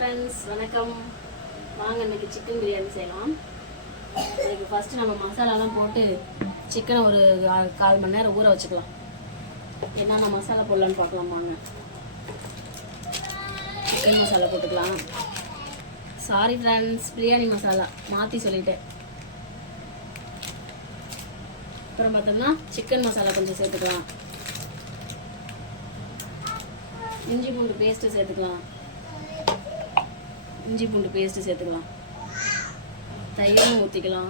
Friends, வணக்கம். வாங்க இன்னைக்கு சிக்கன் பிரியாணி செய்யலாம். அதுக்கு ஃபஸ்ட்டு நம்ம மசாலாலாம் போட்டு சிக்கனை ஒரு 1/4 மணி நேரம் ஊற வச்சுக்கலாம். என்னென்ன மசாலா போடலான்னு பார்க்கலாம் வாங்க. சிக்கன் மசாலா போட்டுக்கலாம். சாரி ஃப்ரெண்ட்ஸ், பிரியாணி மசாலா மாற்றி சொல்லிட்டேன். அப்புறம் பார்த்தோம்னா சிக்கன் மசாலா கொஞ்சம் சேர்த்துக்கலாம். இஞ்சி பூண்டு பேஸ்ட்டு சேர்த்துக்கலாம். தயிரும் ஊற்றிக்கலாம்.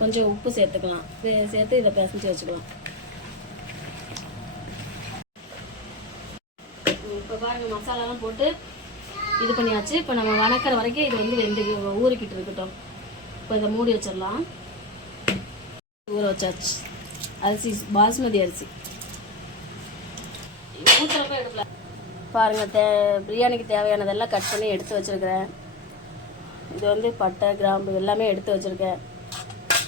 கொஞ்சம் உப்பு சேர்த்துக்கலாம். சேர்த்து இதை பிசைஞ்சு வச்சுக்கலாம். இப்போ பாருங்கள், மசாலாலாம் போட்டு இது பண்ணியாச்சு. இப்போ நம்ம வணக்கிற வரைக்கும் இது வந்து வெந்து ஊறிக்கிட்டு இருக்கட்டும். இப்போ இதை மூடி வச்சிடலாம். ஊற வச்சாச்சு. அரிசி பாஸ்மதி அரிசி ஊற்றுறப்ப எடுக்கல. பாருங்கள், பிரியாணிக்கு தேவையானதெல்லாம் கட் பண்ணி எடுத்து வச்சுருக்கிறேன். இது வந்து பட்டை கிராம்பு எல்லாமே எடுத்து வச்சுருக்கேன்.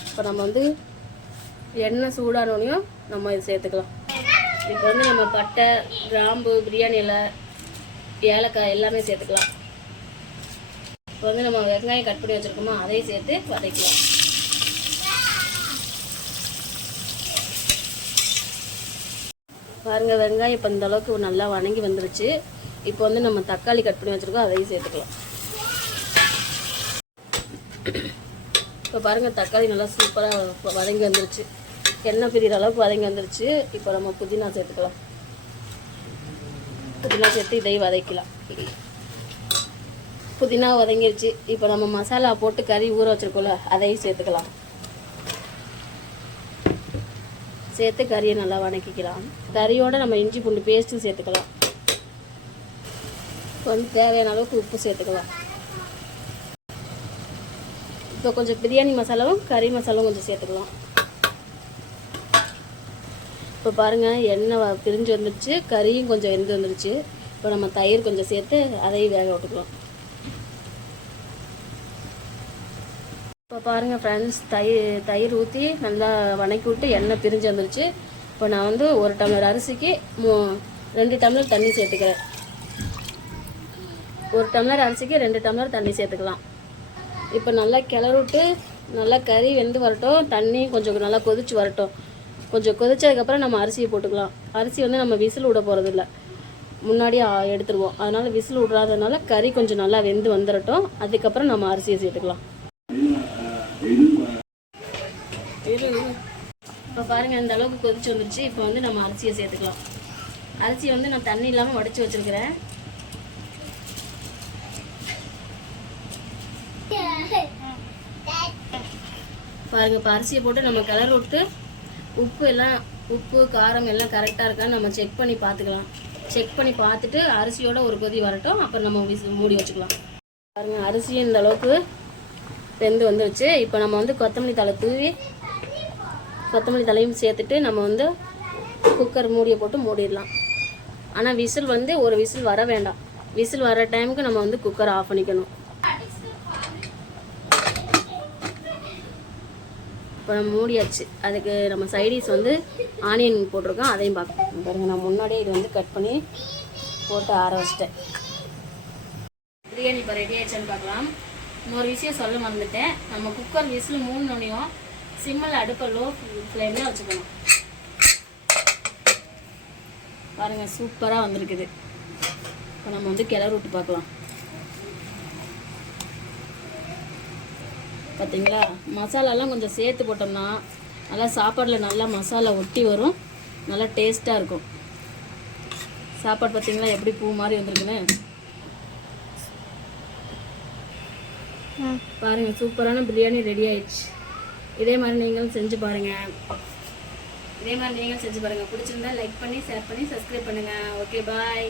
இப்போ நம்ம வந்து எண்ணெய் சூடானோனையும் நம்ம இது சேர்த்துக்கலாம். இப்போ வந்து நம்ம பட்டை கிராம்பு பிரியாணி இலை ஏலக்காய் எல்லாமே சேர்த்துக்கலாம். இப்போ வந்து நம்ம வெங்காயம் கட் பண்ணி வச்சுருக்கோமோ அதையும் சேர்த்து வதக்கலாம். பாருங்கள், வெங்காயம் இப்போ இந்த அளவுக்கு நல்லா வணங்கி வந்துருச்சு. இப்போ வந்து நம்ம தக்காளி கட் பண்ணி வச்சுருக்கோம், அதையும் சேர்த்துக்கலாம். இப்போ பாருங்கள், தக்காளி நல்லா சூப்பராக வதங்கி வந்துருச்சு. எண்ணெய் பிரிகிற அளவுக்கு வதங்கி வந்துருச்சு. இப்போ நம்ம புதினா சேர்த்துக்கலாம். புதினா சேர்த்து இதையும் வதக்கலாம். புதினா வதங்கிருச்சு. இப்போ நம்ம மசாலா போட்டு கறி ஊற வச்சுருக்கோம்ல அதையும் சேர்த்துக்கலாம். சேர்த்து கறியை நல்லா வதக்கிக்கலாம். கறியோடு நம்ம இஞ்சி பூண்டு பேஸ்ட்டும் சேர்த்துக்கலாம். இப்போ வந்து தேவையான அளவுக்கு உப்பு சேர்த்துக்கலாம். இப்போ கொஞ்சம் பிரியாணி மசாலாவும் கறி மசாலாவும் கொஞ்சம் சேர்த்துக்கலாம். இப்போ பாருங்கள், எண்ணெய் பிரிஞ்சு வந்துடுச்சு, கறியும் கொஞ்சம் வெந்து வந்துடுச்சு. இப்போ நம்ம தயிர் கொஞ்சம் சேர்த்து அதையும் வேக விட்டுக்கலாம். இப்போ பாருங்கள் ஃப்ரெண்ட்ஸ், தயிர் ஊற்றி நல்லா வதக்கி விட்டு எண்ணெய் பிரிஞ்சு வந்துருச்சு. இப்போ நான் வந்து 1 டம்ளர் அரிசிக்கு 2 டம்ளர் தண்ணி சேர்த்துக்கிறேன். 1 டம்ளர் அரிசிக்கு 2 டம்ளர் தண்ணி சேர்த்துக்கலாம். இப்போ நல்லா கிளறிவிட்டு நல்லா கறி வெந்து வரட்டும். தண்ணி கொஞ்சம் நல்லா கொதிச்சு வரட்டும். கொஞ்சம் கொதிச்சதுக்கப்புறம் நம்ம அரிசியை போட்டுக்கலாம். அரிசி வந்து நம்ம விசில் விட போகிறதில்ல, முன்னாடியே எடுத்துருவோம். அதனால் விசில் விட்றாதனால கறி கொஞ்சம் நல்லா வெந்து வந்துடட்டும். அதுக்கப்புறம் நம்ம அரிசியை சேர்த்துக்கலாம். இப்போ பாருங்கள், இந்த அளவுக்கு கொதிச்சு வந்துருச்சு. இப்போ வந்து நம்ம அரிசியை சேர்த்துக்கலாம். அரிசியை வந்து நான் தண்ணி இல்லாமல் வடித்து வச்சுருக்கிறேன். பாருங்கள், இப்போ அரிசியை போட்டு நம்ம கிளறி விட்டு உப்பு காரம் எல்லாம் கரெக்டாக இருக்கான்னு நம்ம செக் பண்ணி பார்த்துக்கலாம். செக் பண்ணி பார்த்துட்டு அரிசியோட ஒரு கொதி வரட்டும். அப்புறம் நம்ம மூடி வச்சுக்கலாம். பாருங்கள், அரிசியும் இந்த அளவுக்கு வெந்து வந்துருச்சு. இப்போ நம்ம வந்து கொத்தமல்லி தலையும் சேர்த்துட்டு நம்ம வந்து குக்கர் மூடியை போட்டு மூடிடலாம். ஆனால் விசில் வந்து ஒரு விசில் வர வேண்டாம். விசில் வர டைமுக்கு நம்ம வந்து குக்கரை ஆஃப் பண்ணிக்கணும். இப்போ நம்ம மூடியாச்சு. அதுக்கு நம்ம சைடிஸ் வந்து ஆனியன் போட்டிருக்கோம், அதையும் பார்க்கணும். பாருங்கள், நான் முன்னாடியே இது வந்து கட் பண்ணி போட்டு ஆற வச்சிட்டேன். பிரியாணி இப்போ ரெடி ஆயிடுச்சான்னு பார்க்கலாம். இன்னொரு விஷயம் சொல்ல மறந்துட்டேன். நம்ம குக்கர் விசில் 3 நொடியும் சிம்மில் அடுப்பை லோ ஃப்ளேமில் வச்சுக்கணும். பாருங்கள், சூப்பராக வந்திருக்குது. இப்போ நம்ம வந்து கிளறி விட்டு பார்க்கலாம். பார்த்தீங்களா, மசாலாலாம் கொஞ்சம் சேர்த்து போட்டோம்னா நல்லா சாப்பாடில் நல்லா மசாலா ஒட்டி வரும், நல்லா டேஸ்ட்டாக இருக்கும். சாப்பாடு பார்த்தீங்களா எப்படி பூ மாதிரி வந்திருக்குன்னு. பாருங்கள், சூப்பரான பிரியாணி ரெடி ஆயிடுச்சு. இதே மாதிரி நீங்களும் செஞ்சு பாருங்கள். பிடிச்சிருந்தா லைக் பண்ணி ஷேர் பண்ணி சப்ஸ்கிரைப் பண்ணுங்கள். ஓகே, பாய்.